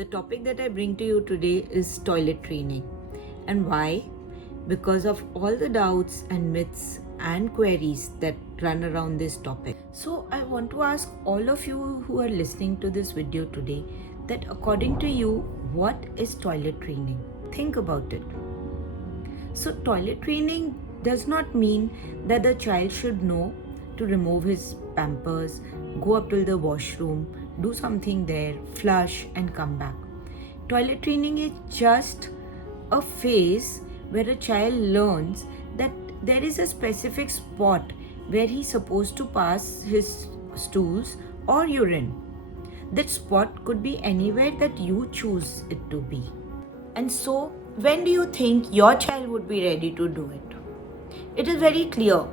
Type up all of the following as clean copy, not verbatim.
The topic that I bring to you today is toilet training. And why? Because of all the doubts and myths and queries that run around this topic. So I want to ask all of you who are listening to this video today that according to you, what is toilet training? Think about it. So toilet training does not mean that the child should know to remove his pampers, go up to the washroom, do something there, flush and come back. Toilet training is just a phase where a child learns that there is a specific spot where he's supposed to pass his stools or urine. That spot could be anywhere that you choose it to be. And so, when do you think your child would be ready to do it? It is very clear.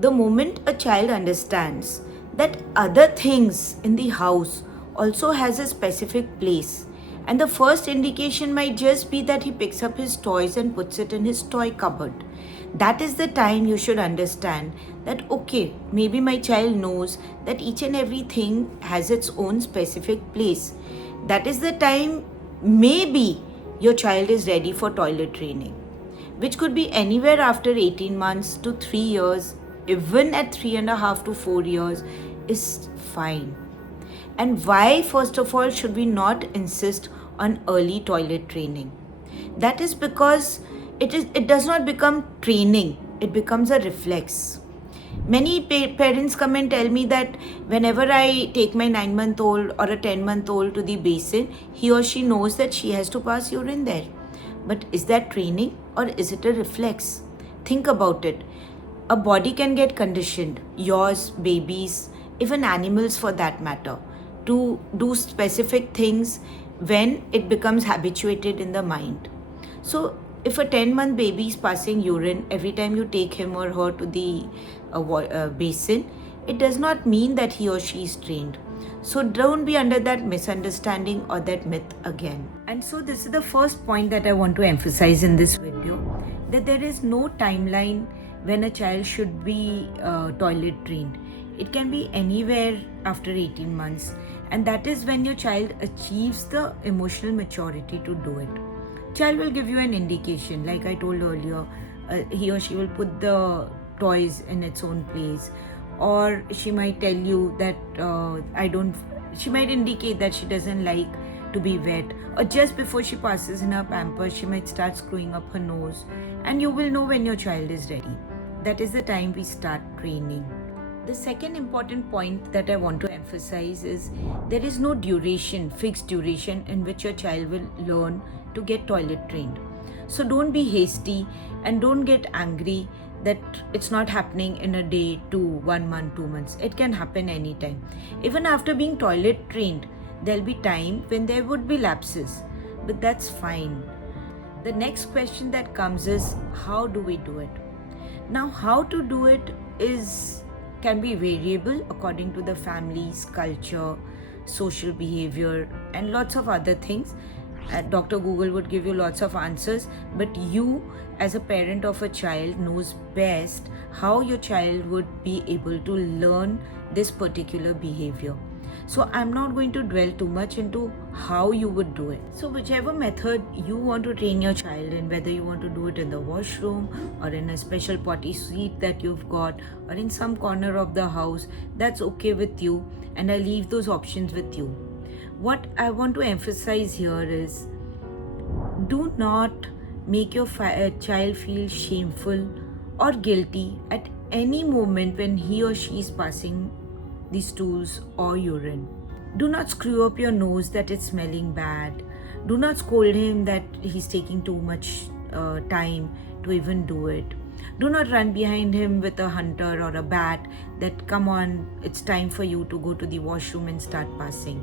The moment a child understands that other things in the house also has a specific place, and the first indication might just be that he picks up his toys and puts it in his toy cupboard. That is the time you should understand that okay, maybe my child knows that each and everything has its own specific place. That is the time maybe your child is ready for toilet training, which could be anywhere after 18 months to 3 years, even at 3.5 to 4 years is fine. And why, first of all, should we not insist on early toilet training? That is because it does not become training, it becomes a reflex. Many parents come and tell me that whenever I take my 9-month-old or a 10-month-old to the basin, he or she knows that she has to pass urine there. But is that training or is it a reflex? Think about it. A body can get conditioned, yours, babies, even animals for that matter, to do specific things when it becomes habituated in the mind. So if a 10-month baby is passing urine every time you take him or her to the basin, it does not mean that he or she is trained. So don't be under that misunderstanding or that myth again. And so this is the first point that I want to emphasize in this video, that there is no timeline when a child should be toilet trained. It can be anywhere after 18 months, and that is when your child achieves the emotional maturity to do it. Child will give you an indication, like I told earlier, he or she will put the toys in its own place, or she might tell you that she might indicate that she doesn't like to be wet, or just before she passes in her pampers, she might start screwing up her nose, and you will know when your child is ready. That is the time we start training. The second important point that I want to emphasize is there is no fixed duration in which your child will learn to get toilet trained. So don't be hasty and don't get angry that it's not happening in a day, 1 month, 2 months. It can happen anytime. Even after being toilet trained, there'll be time when there would be lapses, but that's fine. The next question that comes is, how do we do it? Now, how to do it can be variable according to the family's culture, social behavior, and lots of other things. Dr. Google would give you lots of answers, but you as a parent of a child knows best how your child would be able to learn this particular behavior. So I'm not going to dwell too much into how you would do it. So whichever method you want to train your child in, whether you want to do it in the washroom or in a special potty seat that you've got or in some corner of the house, that's okay with you, and I leave those options with you. What I want to emphasize here is, do not make your child feel shameful or guilty at any moment when he or she is passing the stools or urine. Do not screw up your nose that it's smelling bad. Do not scold him that he's taking too much time to even do it. Do not run behind him with a hunter or a bat that, come on, it's time for you to go to the washroom and start passing.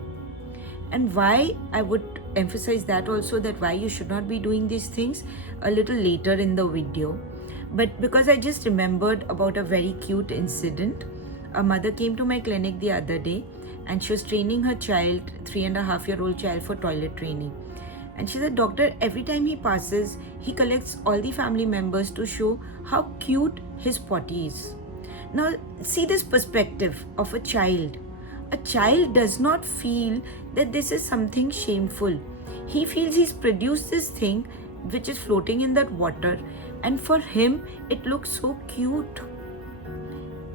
And why I would emphasize that also, that why you should not be doing these things a little later in the video. But because I just remembered about a very cute incident. A mother came to my clinic the other day and she was training her child, 3.5-year-old child, for toilet training. And she said, doctor, every time he passes, he collects all the family members to show how cute his potty is. Now, see this perspective of a child. A child does not feel that this is something shameful. he feels he's produced this thing which is floating in that water, and for him it looks so cute.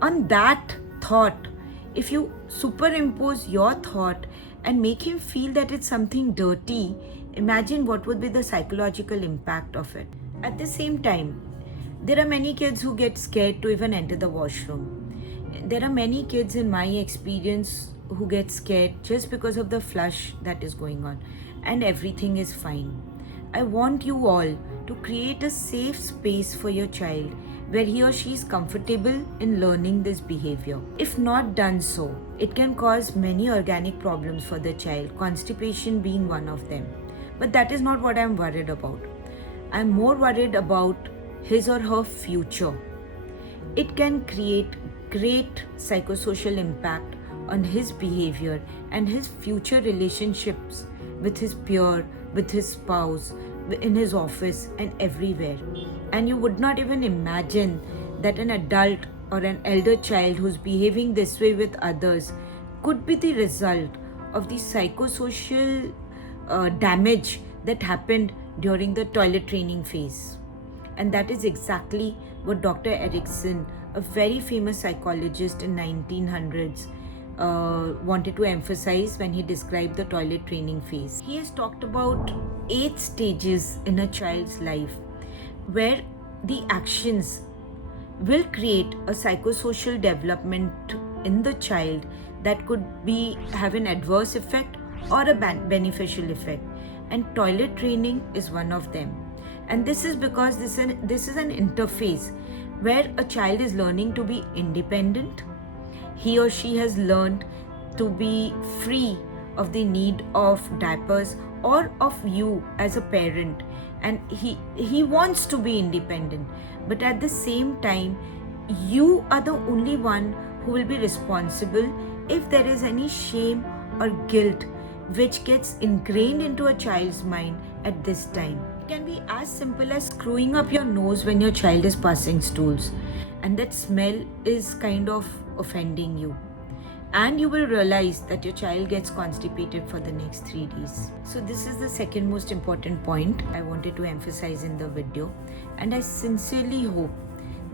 On that thought, if you superimpose your thought and make him feel that it's something dirty, imagine what would be the psychological impact of it. At the same time, there are many kids who get scared to even enter the washroom. There are many kids in my experience who get scared just because of the flush that is going on, and everything is fine. I want you all to create a safe space for your child where he or she is comfortable in learning this behavior. If not done so, it can cause many organic problems for the child, constipation being one of them. But that is not what I'm worried about. I'm more worried about his or her future. It can create great psychosocial impact on his behavior and his future relationships with his peer, with his spouse, in his office, and everywhere. And you would not even imagine that an adult or an elder child who's behaving this way with others could be the result of the psychosocial damage that happened during the toilet training phase. And that is exactly what Dr. Erickson, a very famous psychologist in 1900s, wanted to emphasize when he described the toilet training phase. He has talked about 8 stages in a child's life where the actions will create a psychosocial development in the child that could have an adverse effect or a beneficial effect, and toilet training is one of them. And this is because this is an interface where a child is learning to be independent. He or she has learned to be free of the need of diapers or of you as a parent, and he wants to be independent, but at the same time you are the only one who will be responsible if there is any shame or guilt which gets ingrained into a child's mind at this time. It can be as simple as screwing up your nose when your child is passing stools, and that smell is kind of offending you, and you will realize that your child gets constipated for the next 3 days. So this is the second most important point I wanted to emphasize in the video, and I sincerely hope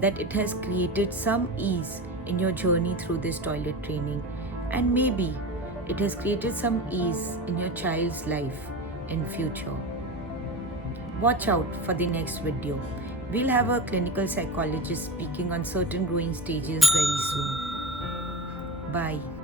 that it has created some ease in your journey through this toilet training, and maybe it has created some ease in your child's life in future. Watch out for the next video. We'll have a clinical psychologist speaking on certain growing stages very soon. Bye.